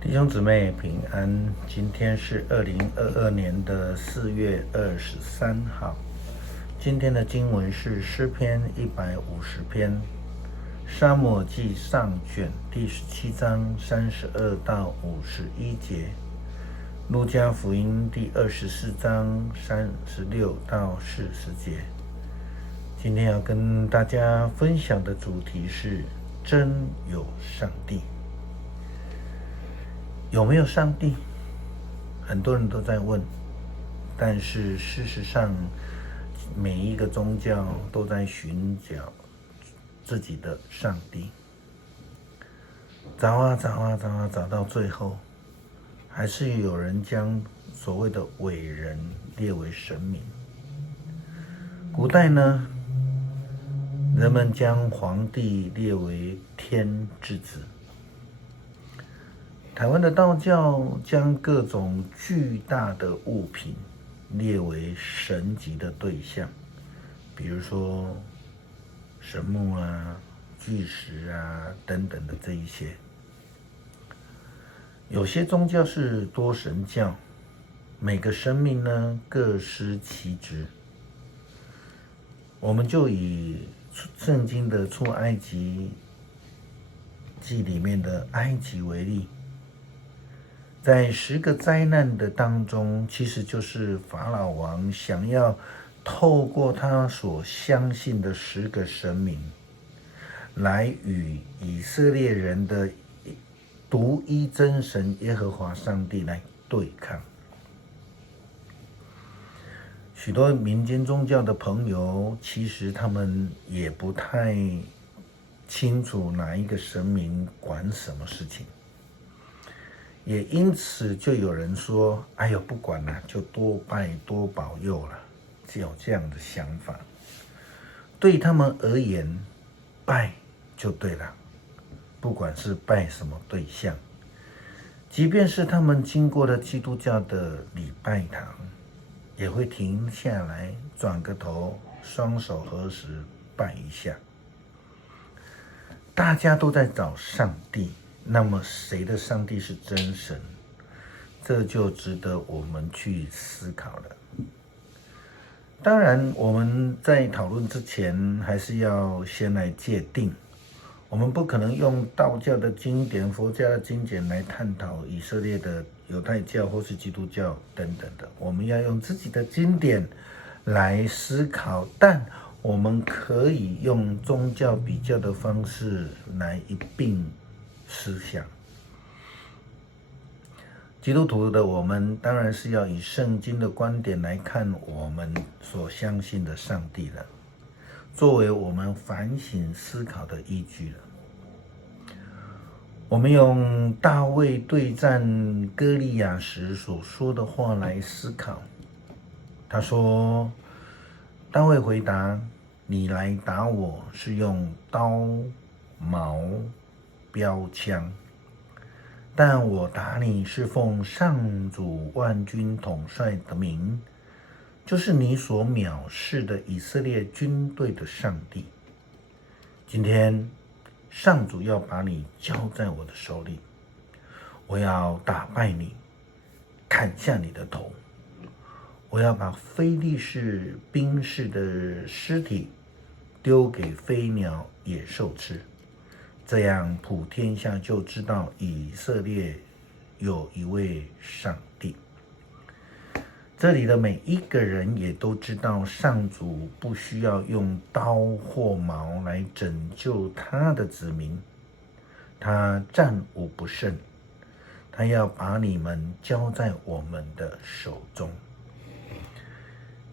弟兄姊妹平安，今天是2022年的4月23号。今天的经文是诗篇150篇，撒母耳记上卷第17章32到51节，路加福音第24章36到40节。今天要跟大家分享的主题是真有上帝。有没有上帝？很多人都在问，但是事实上，每一个宗教都在寻找自己的上帝。找到最后，还是有人将所谓的伟人列为神明。古代呢，人们将皇帝列为天之子。台湾的道教将各种巨大的物品列为神级的对象，比如说神木啊、巨石啊等等的这一些。有些宗教是多神教，每个生命呢各司其职。我们就以圣经的出埃及记里面的埃及为例。在10个灾难的当中，其实就是法老王想要透过他所相信的10个神明，来与以色列人的独一真神耶和华上帝来对抗。许多民间宗教的朋友，其实他们也不太清楚哪一个神明管什么事情。也因此就有人说，哎呦，不管了，就多拜多保佑了，只有这样的想法。对他们而言，拜就对了，不管是拜什么对象，即便是他们经过了基督教的礼拜堂，也会停下来，转个头，双手合十拜一下。大家都在找上帝。那么谁的上帝是真神？这就值得我们去思考了。当然，我们在讨论之前，还是要先来界定。我们不可能用道教的经典、佛教的经典来探讨以色列的犹太教或是基督教等等的。我们要用自己的经典来思考，但我们可以用宗教比较的方式来一并思想。基督徒的我们当然是要以圣经的观点来看我们所相信的上帝了，作为我们反省思考的依据了。我们用大卫对战歌利亚时所说的话来思考。他说，大卫回答，你来打我是用刀、矛、标枪，但我打你是奉上主万军统帅的名，就是你所藐视的以色列军队的上帝。今天上主要把你交在我的手里，我要打败你，砍下你的头，我要把非利士兵士的尸体丢给飞鸟野兽吃，这样普天下就知道以色列有一位上帝。这里的每一个人也都知道，上主不需要用刀或矛来拯救他的子民，他战无不胜，他要把你们交在我们的手中。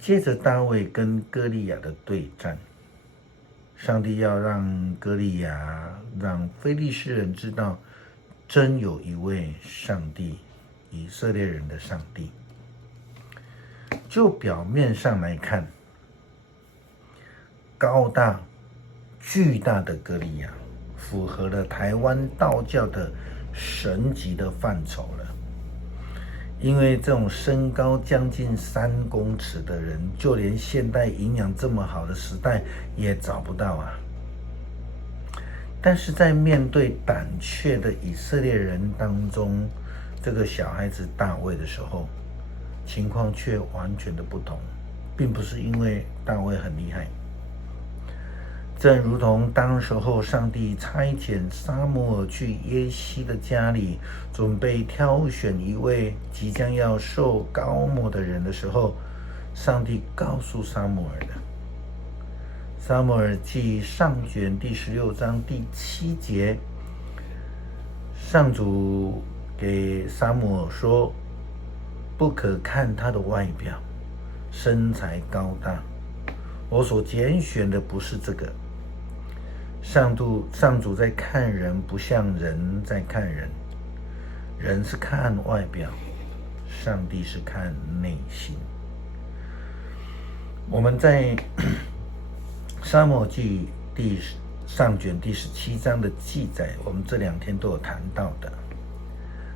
接着大卫跟歌利亚的对战，上帝要让歌利亚让非利士人知道，真有一位上帝，以色列人的上帝。就表面上来看，高大巨大的歌利亚符合了台湾道教的神级的范畴了。因为这种身高将近3公尺的人，就连现代营养这么好的时代也找不到啊。但是在面对胆怯的以色列人当中，这个小孩子大卫的时候，情况却完全的不同，并不是因为大卫很厉害。正如同当时候上帝差遣撒母耳去耶西的家里，准备挑选一位即将要受膏抹的人的时候，上帝告诉撒母耳的。撒母耳记上卷第16章第7节，上主给撒母耳说，不可看他的外表，身材高大，我所拣选的不是这个。上主在看人，不像人在看人，人是看外表，上帝是看内心。我们在撒母耳记上卷第17章的记载，我们这2天都有谈到的。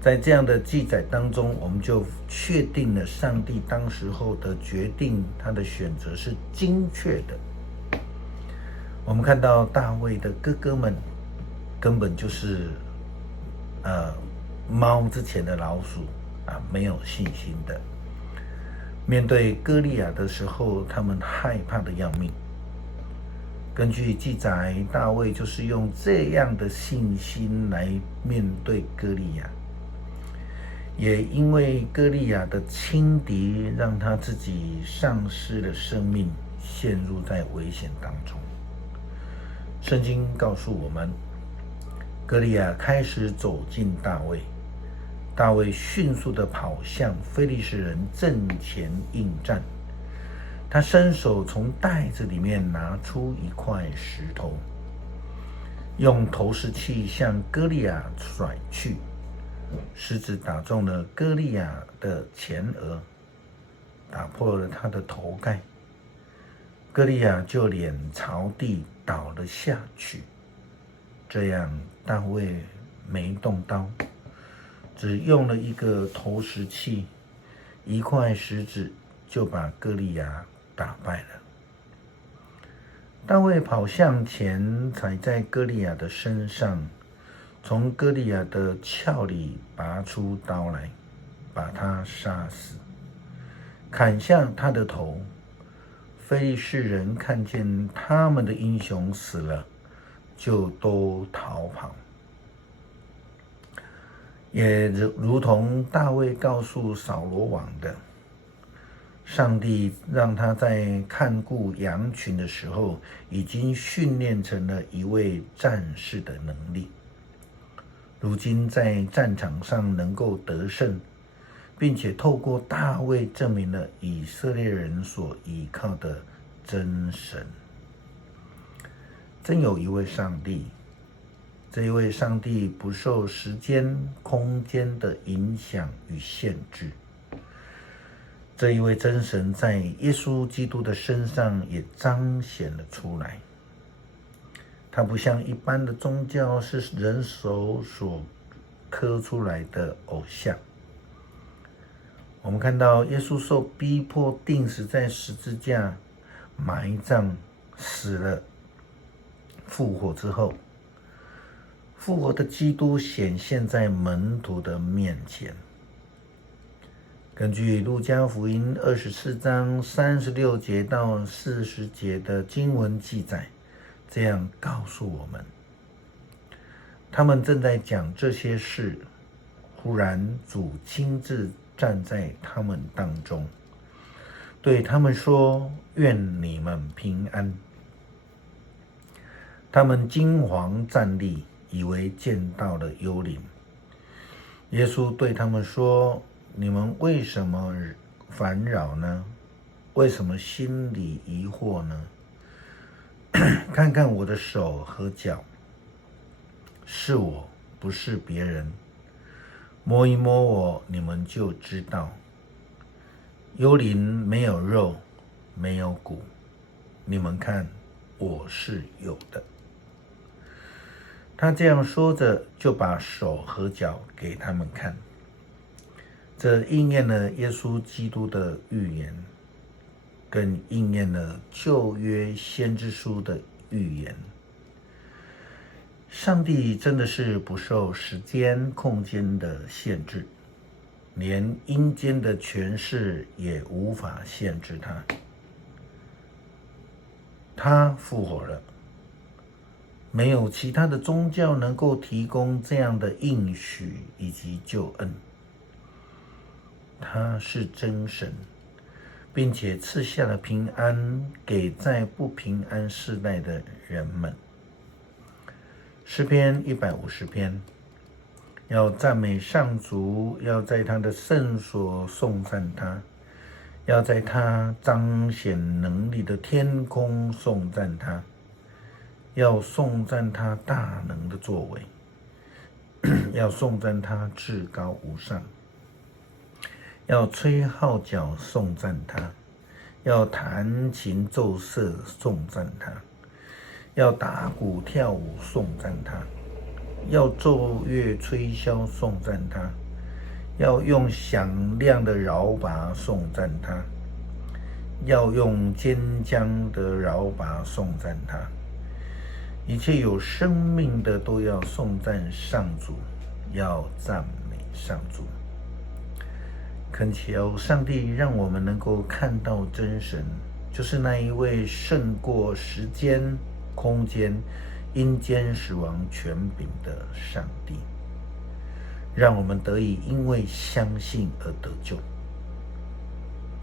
在这样的记载当中，我们就确定了上帝当时候的决定，他的选择是精确的。我们看到大卫的哥哥们根本就是猫之前的老鼠没有信心的。面对歌利亚的时候，他们害怕的要命。根据记载，大卫就是用这样的信心来面对歌利亚，也因为歌利亚的轻敌，让他自己丧失了生命，陷入在危险当中。圣经告诉我们，歌利亚开始走近大卫，大卫迅速地跑向非利士人阵前应战。他伸手从袋子里面拿出一块石头，用投石器向歌利亚甩去，石子打中了歌利亚的前额，打破了他的头盖。歌利亚就脸朝地倒了下去。这样大卫没动刀，只用了一个投石器，一块石子就把歌利亚打败了。大卫跑向前，踩在歌利亚的身上，从歌利亚的鞘里拔出刀来，把他杀死，砍向他的头。非利士人看见他们的英雄死了，就都逃跑。也如同大卫告诉扫罗王的，上帝让他在看顾羊群的时候，已经训练成了一位战士的能力。如今在战场上能够得胜，并且透过大卫证明了以色列人所依靠的真神。真有一位上帝，这一位上帝不受时间、空间的影响与限制。这一位真神在耶稣基督的身上也彰显了出来。他不像一般的宗教是人手所刻出来的偶像。我们看到耶稣受逼迫钉死在十字架，埋葬，死了，复活之后，复活的基督显现在门徒的面前。根据路加福音24章36节到40节的经文记载，这样告诉我们，他们正在讲这些事，忽然主亲自站在他们当中，对他们说：愿你们平安。他们惊惶站立，以为见到了幽灵。耶稣对他们说：你们为什么烦扰呢？为什么心里疑惑呢？看看我的手和脚，是我，不是别人。摸一摸我，你们就知道。幽灵没有肉，没有骨，你们看，我是有的。他这样说着，就把手和脚给他们看。这应验了耶稣基督的预言，更应验了旧约先知书的预言。上帝真的是不受时间、空间的限制，连阴间的权势也无法限制他。他复活了，没有其他的宗教能够提供这样的应许以及救恩。他是真神，并且赐下了平安给在不平安世代的人们。诗篇150篇，要赞美上主，要在他的圣所颂赞他，要在他彰显能力的天空颂赞他，要颂赞他大能的作为，要颂赞他至高无上，要吹号角颂赞他，要弹琴奏瑟颂赞他，要打鼓跳舞颂赞他，要奏乐吹箫颂赞他，要用响亮的铙钹颂赞他，要用尖浆的铙钹颂赞他。一切有生命的都要颂赞上主，要赞美上主。恳求上帝让我们能够看到真神，就是那一位胜过时间、空间、阴间死亡权柄的上帝，让我们得以因为相信而得救。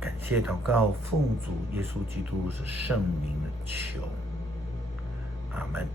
感谢祷告，奉主耶稣基督是圣名的求，阿们。